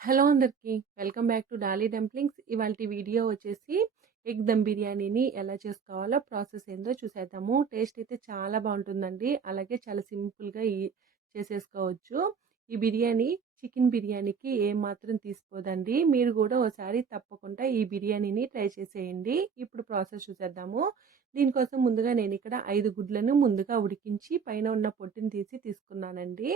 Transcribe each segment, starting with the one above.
Hello అందరికీ. Welcome back to Dolly dumplings. ఇవాల్టి video వచ్చేసి ఎగ్ దమ్ బిర్యానీని ఎలా చేసుకోవాలో ప్రాసెస్ ఏందో చూసేద్దాము. టేస్ట్ అయితే చాలా బాగుంటుందండి. అలాగే చాలా సింపుల్‌గా చేసేసుకోవచ్చు. ఈ బిర్యానీ చికెన్ బిర్యానీకి ఏమాత్రం తీసిపోదండి. మీరు కూడా ఓసారి తప్పకుండా ఈ బిర్యానీని ట్రై చేసేయండి. ఇప్పుడు ప్రాసెస్ చూసేద్దాము. దీనికోసం ముందుగా నేను ఇక్కడ 5 గుడ్లను ముందుగా ఉడికించి పైన ఉన్న పొట్టుని తీసి తీసుకున్నానండి.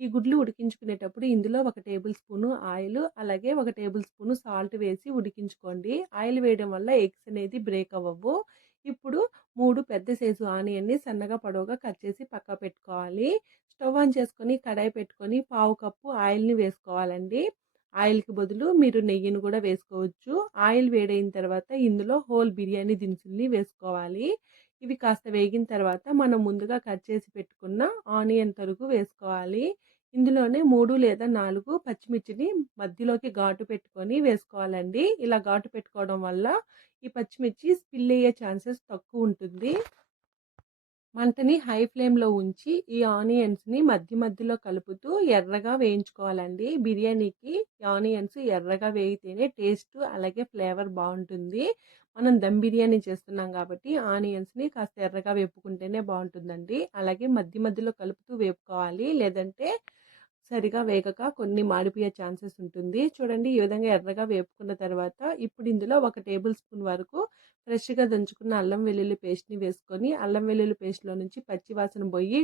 ఈ గుడ్లు ఉడికించుకునేటప్పుడు ఇందులో 1 టేబుల్ స్పూను ఆయిల్, అలాగే 1 టేబుల్ స్పూను సాల్ట్ వేసి ఉడికించుకోండి. ఆయిల్ వేయడం వల్ల ఎగ్స్ అనేది బ్రేక్ అవ్వవు. ఇప్పుడు 3 పెద్ద సైజు ఆనియన్‌ని సన్నగా పొడవుగా కట్ చేసి పక్కన పెట్టుకోవాలి. స్టవ్ ఆన్ చేసుకొని కడాయి పెట్టుకొని పావు కప్పు ఆయిల్‌ని వేసుకోవాలండి. ఆయిల్‌కి బదులు మీరు నెయ్యిని కూడా వేసుకోవచ్చు. ఆయిల్ వేడైన తర్వాత ఇందులో హోల్ బిర్యానీ దినుసుల్ని వేసుకోవాలి. ఇవి కాస్త వేగిన తర్వాత మనం ముందుగా కట్ చేసి పెట్టుకున్న ఆనియన్ తరుగు వేసుకోవాలి. ఇందులోనే 3 లేదా 4 పచ్చిమిర్చిని మధ్యలోకి ఘాటు పెట్టుకొని వేసుకోవాలండి. ఇలా ఘాటు పెట్టుకోవడం వల్ల ఈ పచ్చిమిర్చి స్పిల్ అయ్యే ఛాన్సెస్ తక్కువ ఉంటుంది. మంటని హై ఫ్లేమ్‌లో ఉంచి ఈ ఆనియన్స్‌ని మధ్యలో కలుపుతూ ఎర్రగా వేయించుకోవాలండి. బిర్యానీకి ఆనియన్స్ ఎర్రగా వేగితేనే టేస్ట్ అలాగే ఫ్లేవర్ బావుంటుంది. మనం దమ్ బిర్యానీ చేస్తున్నాం కాబట్టి ఆనియన్స్‌ని కాస్త ఎర్రగా వేపుకుంటేనే బావుంటుందండి. అలాగే మధ్యలో కలుపుతూ వేపుకోవాలి. లేదంటే సరిగా వేగక కొన్ని మాడిపోయే ఛాన్సెస్ ఉంటుంది. చూడండి ఈ విధంగా ఎర్రగా వేపుకున్న తర్వాత ఇప్పుడు ఇందులో 1 టేబుల్ స్పూన్ వరకు ఫ్రెష్‌గా దంచుకున్న అల్లం వెల్లుల్లి పేస్ట్‌ని వేసుకొని అల్లం వెల్లుల్లి పేస్ట్‌లో నుంచి పచ్చి వాసన పోయి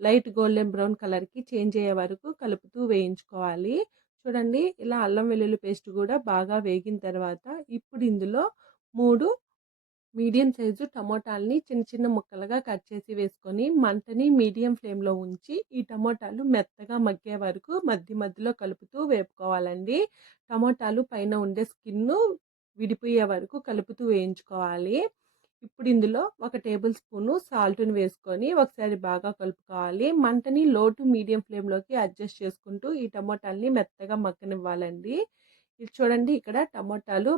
లైట్ గోల్డెన్ బ్రౌన్ కలర్‌కి చేంజ్ అయ్యే వరకు కలుపుతూ వేయించుకోవాలి. చూడండి ఇలా అల్లం వెల్లుల్లి పేస్ట్ కూడా బాగా వేగిన తర్వాత ఇప్పుడు ఇందులో 3 మీడియం సైజు టమోటాలని చిన్న ముక్కలుగా కట్ చేసి వేసుకొని మంటని మీడియం ఫ్లేమ్‌లో ఉంచి ఈ టమోటాలు మెత్తగా మగ్గే వరకు మధ్యలో కలుపుతూ వేపుకోవాలండి. టమోటాలు పైన ఉండే స్కిన్ను విడిపోయే వరకు కలుపుతూ వేయించుకోవాలి. ఇప్పుడు ఇందులో 1 టేబుల్ స్పూను సాల్ట్‌ని వేసుకొని ఒకసారి బాగా కలుపుకోవాలి. మంటని లో టు మీడియం ఫ్లేమ్‌లోకి అడ్జస్ట్ చేసుకుంటూ ఈ టమోటాలని మెత్తగా మగ్గనివ్వాలండి. ఇది చూడండి ఇక్కడ టమోటాలు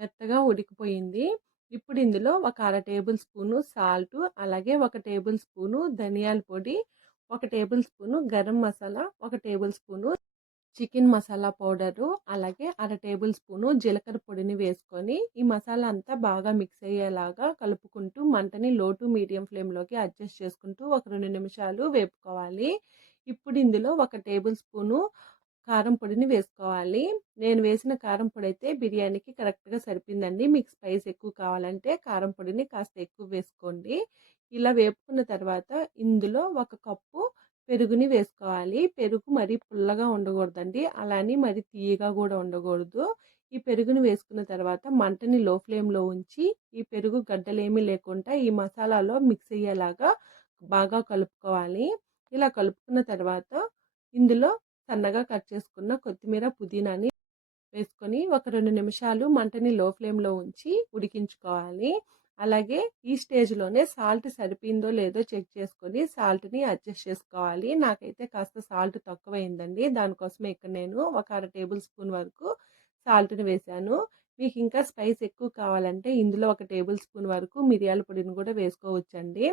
మెత్తగా ఉడికిపోయింది. ఇప్పుడు ఇందులో ఒక అర టేబుల్ స్పూను సాల్టు, అలాగే 1 టేబుల్ స్పూను ధనియాల పొడి, 1 table spoon garam masala, 1 table spoon chicken masala powder, అలాగే అర టేబుల్ స్పూను జీలకర్ర పొడిని వేసుకొని ఈ మసాలా అంతా బాగా మిక్స్ అయ్యేలాగా కలుపుకుంటూ మంటని లో టు మీడియం ఫ్లేమ్‌లోకి అడ్జస్ట్ చేసుకుంటూ ఒక 2 నిమిషాలు వేపుకోవాలి. ఇప్పుడు ఇందులో 1 టేబుల్ స్పూను కారం పొడిని వేసుకోవాలి. నేను వేసిన కారం పొడైతే బిర్యానీకి కరెక్ట్‌గా సరిపోయిందండి. మీకు స్పైస్ ఎక్కువ కావాలంటే కారం పొడిని కాస్త ఎక్కువ వేసుకోండి. ఇలా వేపుకున్న తర్వాత ఇందులో 1 కప్పు పెరుగుని వేసుకోవాలి. పెరుగు మరీ పుల్లగా ఉండకూడదండి. అలా అని మరీ తియ్యగా కూడా ఉండకూడదు. ఈ పెరుగుని వేసుకున్న తర్వాత మంటని లో ఫ్లేమ్‌లో ఉంచి ఈ పెరుగు గడ్డలేమీ లేకుండా ఈ మసాలాలో మిక్స్ అయ్యేలాగా బాగా కలుపుకోవాలి. ఇలా కలుపుకున్న తర్వాత ఇందులో సన్నగా కట్ చేసుకున్న కొత్తిమీర, పుదీనాని వేసుకొని ఒక 2 నిమిషాలు మంటని లో ఫ్లేమ్‌లో ఉంచి ఉడికించుకోవాలి. అలాగే ఈ స్టేజ్‌లోనే సాల్ట్ సరిపోయిందో లేదో చెక్ చేసుకొని సాల్ట్‌ని అడ్జస్ట్ చేసుకోవాలి. నాకైతే కాస్త సాల్ట్ తక్కువైందండి. దానికోసమే ఇక్కడ నేను ఒక అర టేబుల్ స్పూన్ వరకు సాల్ట్‌ని వేశాను. మీకు ఇంకా స్పైస్ ఎక్కువ కావాలంటే ఇందులో 1 టేబుల్ స్పూన్ వరకు మిరియాల పొడిని కూడా వేసుకోవచ్చండి.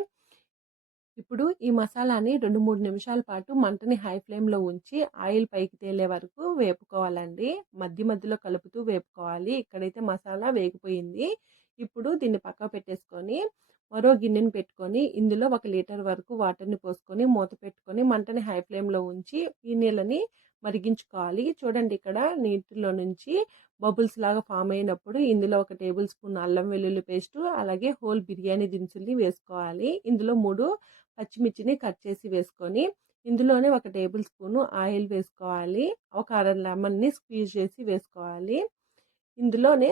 ఇప్పుడు ఈ మసాలాని 2, 3 నిమిషాల పాటు మంటని హై ఫ్లేమ్‌లో ఉంచి ఆయిల్ పైకి తేలే వరకు వేపుకోవాలండి. మధ్యలో కలుపుతూ వేపుకోవాలి. ఇక్కడైతే మసాలా వేగిపోయింది. ఇప్పుడు దీన్ని పక్కకు పెట్టేసుకొని మరో గిన్నెని పెట్టుకొని ఇందులో 1 లీటర్ వరకు వాటర్‌ని పోసుకొని మూత పెట్టుకొని మంటని హై ఫ్లేమ్‌లో ఉంచి ఈ నీళ్ళని మరిగించుకోవాలి. చూడండి ఇక్కడ నీటిలో నుంచి బబుల్స్ లాగా ఫామ్ అయినప్పుడు ఇందులో 1 టేబుల్ స్పూన్ అల్లం వెల్లుల్లి పేస్టు, అలాగే హోల్ బిర్యానీ దినుసుల్ని వేసుకోవాలి. ఇందులో 3 పచ్చిమిర్చిని కట్ చేసి వేసుకొని ఇందులోనే 1 టేబుల్ స్పూను ఆయిల్ వేసుకోవాలి. ఒక అర లెమన్‌ని స్క్వీజ్ చేసి వేసుకోవాలి. ఇందులోనే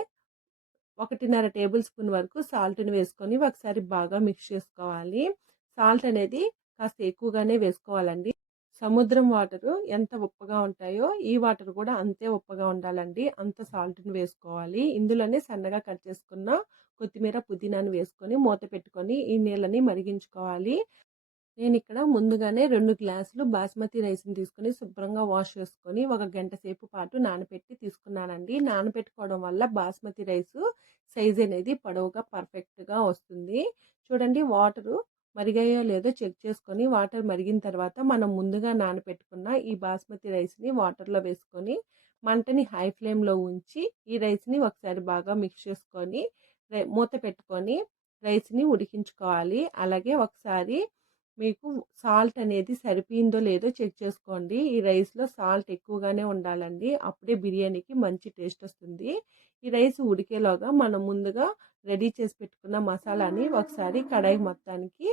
1.5 టేబుల్ స్పూన్ వరకు సాల్ట్‌ని వేసుకొని ఒకసారి బాగా మిక్స్ చేసుకోవాలి. సాల్ట్ అనేది కాస్త ఎక్కువగానే వేసుకోవాలండి. సముద్రం వాటరు ఎంత ఉప్పగా ఉంటాయో ఈ వాటర్ కూడా అంతే ఉప్పగా ఉండాలండి. అంత సాల్ట్‌ని వేసుకోవాలి. ఇందులోనే సన్నగా కట్ చేసుకున్న కొత్తిమీర, పుదీనాను వేసుకొని మూత పెట్టుకొని ఈ నీళ్ళని మరిగించుకోవాలి. నేనిక్కడ ముందుగానే 2 గ్లాసులు బాస్మతి రైస్‌ని తీసుకొని శుభ్రంగా వాష్ చేసుకొని ఒక గంట సేపు పాటు నానబెట్టి తీసుకున్నానండి. నానబెట్టుకోవడం వల్ల బాస్మతి రైసు సైజ్ అనేది పొడవుగా పర్ఫెక్ట్‌గా వస్తుంది. చూడండి వాటరు మరిగాయో లేదో చెక్ చేసుకొని వాటర్ మరిగిన తర్వాత మనం ముందుగా నానబెట్టుకున్న ఈ బాస్మతి రైస్‌ని వాటర్‌లో వేసుకొని మంటని హై ఫ్లేమ్‌లో ఉంచి ఈ రైస్‌ని ఒకసారి బాగా మిక్స్ చేసుకొని మూత పెట్టుకొని రైస్‌ని ఉడికించుకోవాలి. అలాగే ఒకసారి మీకు సాల్ట్ అనేది సరిపోయిందో లేదో చెక్ చేసుకోండి. ఈ రైస్‌లో సాల్ట్ ఎక్కువగానే ఉండాలండి. అప్పుడే బిర్యానీకి మంచి టేస్ట్ వస్తుంది. ఈ రైస్ ఉడికేలోగా మనం ముందుగా రెడీ చేసి పెట్టుకున్న మసాలాని ఒకసారి కడాయి మొత్తానికి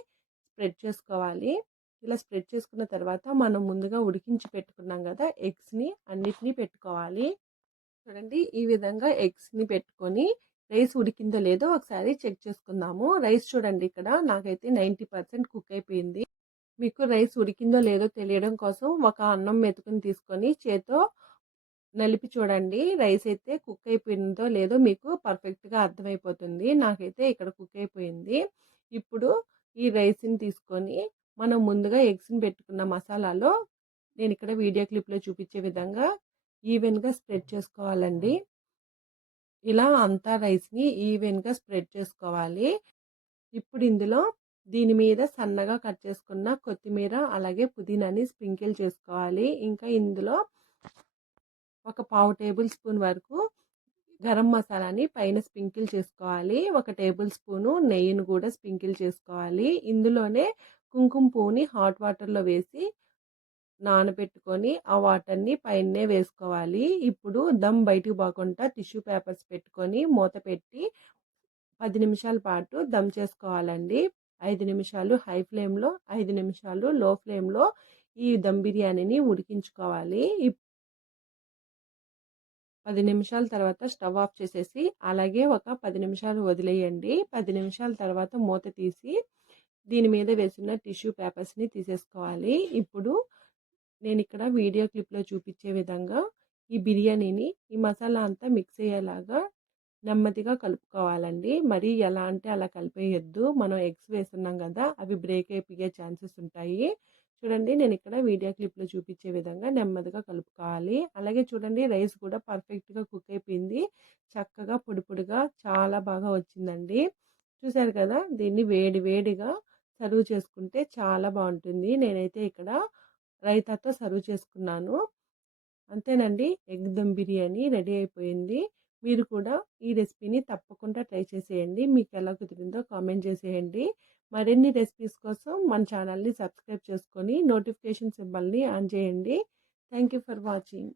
స్ప్రెడ్ చేసుకోవాలి. ఇలా స్ప్రెడ్ చేసుకున్న తర్వాత మనం ముందుగా ఉడికించి పెట్టుకున్నాం కదా ఎగ్స్‌ని అన్నిటిని పెట్టుకోవాలి. చూడండి ఈ విధంగా ఎగ్స్‌ని పెట్టుకొని రైస్ ఉడికిందో లేదో ఒకసారి చెక్ చేసుకుందాము. రైస్ చూడండి ఇక్కడ నాకైతే 90% కుక్ అయిపోయింది. మీకు రైస్ ఉడికిందో లేదో తెలియడం కోసం ఒక అన్నం మెతుకుని తీసుకొని చేత్తో నలిపి చూడండి. రైస్ అయితే కుక్ అయిపోయిందో లేదో మీకు పర్ఫెక్ట్‌గా అర్థమైపోతుంది. నాకైతే ఇక్కడ కుక్ అయిపోయింది. ఇప్పుడు ఈ రైస్‌ని తీసుకొని మనం ముందుగా ఎగ్స్‌ని పెట్టుకున్న మసాలాలో నేనిక్కడ వీడియో క్లిప్‌లో చూపించే విధంగా ఈవెన్‌గా స్ప్రెడ్ చేసుకోవాలండి. ఇలా అంతా రైస్‌ని ఈవెన్‌గా స్ప్రెడ్ చేసుకోవాలి. ఇప్పుడు ఇందులో దీని మీద సన్నగా కట్ చేసుకున్న కొత్తిమీర అలాగే పుదీనాని స్ప్రింకిల్ చేసుకోవాలి. ఇంకా ఇందులో ఒక పావు టేబుల్ స్పూన్ వరకు గరం మసాలాని పైన స్ప్రింకిల్ చేసుకోవాలి. ఒక టేబుల్ స్పూను నెయ్యిని కూడా స్ప్రింకిల్ చేసుకోవాలి. ఇందులోనే కుంకుమ పువ్వుని హాట్ వాటర్‌లో వేసి నానబెట్టుకొని ఆ వాటర్‌ని పైనే వేసుకోవాలి. ఇప్పుడు దమ్ బయటికి పోకుండా టిష్యూ పేపర్స్ పెట్టుకొని మూత పెట్టి 10 నిమిషాల పాటు దమ్ చేసుకోవాలండి. 5 నిమిషాలు హై ఫ్లేమ్‌లో, 5 నిమిషాలు లో ఫ్లేమ్‌లో ఈ దమ్ బిర్యానీని ఉడికించుకోవాలి. 10 నిమిషాల తర్వాత స్టవ్ ఆఫ్ చేసేసి అలాగే ఒక 10 నిమిషాలు వదిలేయండి. 10 నిమిషాల తర్వాత మూత తీసి దీని మీద వేసిన టిష్యూ పేపర్స్‌ని తీసేసుకోవాలి. ఇప్పుడు నేనిక్కడ వీడియో క్లిప్‌లో చూపించే విధంగా ఈ బిర్యానీని ఈ మసాలా అంతా మిక్స్ అయ్యేలాగా నెమ్మదిగా కలుపుకోవాలండి. మరీ ఎలా అంటే అలా కలిపేయొద్దు. మనం ఎగ్స్ వేస్తున్నాం కదా! అవి బ్రేక్ అయిపోయే ఛాన్సెస్ ఉంటాయి. చూడండి నేనిక్కడ వీడియో క్లిప్‌లో చూపించే విధంగా నెమ్మదిగా కలుపుకోవాలి. అలాగే చూడండి రైస్ కూడా పర్ఫెక్ట్‌గా కుక్ అయిపోయింది. చక్కగా పొడి పొడిగా చాలా బాగా వచ్చిందండి. చూసారు కదా! దీన్ని వేడి వేడిగా సర్వ్ చేసుకుంటే చాలా బావుంటుంది. నేనైతే ఇక్కడ రైతాతో సర్వ్ చేసుకున్నాను. అంతేనండి. ఎగ్ దమ్ బిర్యానీ రెడీ అయిపోయింది. మీరు కూడా ఈ రెసిపీని తప్పకుండా ట్రై చేసేయండి. మీకు ఎలా కుదిరిందో కామెంట్ చేసేయండి. మరిన్ని రెసిపీస్ కోసం మన ఛానల్‌ని సబ్స్క్రైబ్ చేసుకొని నోటిఫికేషన్ సింబల్‌ని ఆన్ చేయండి. Thank you for watching.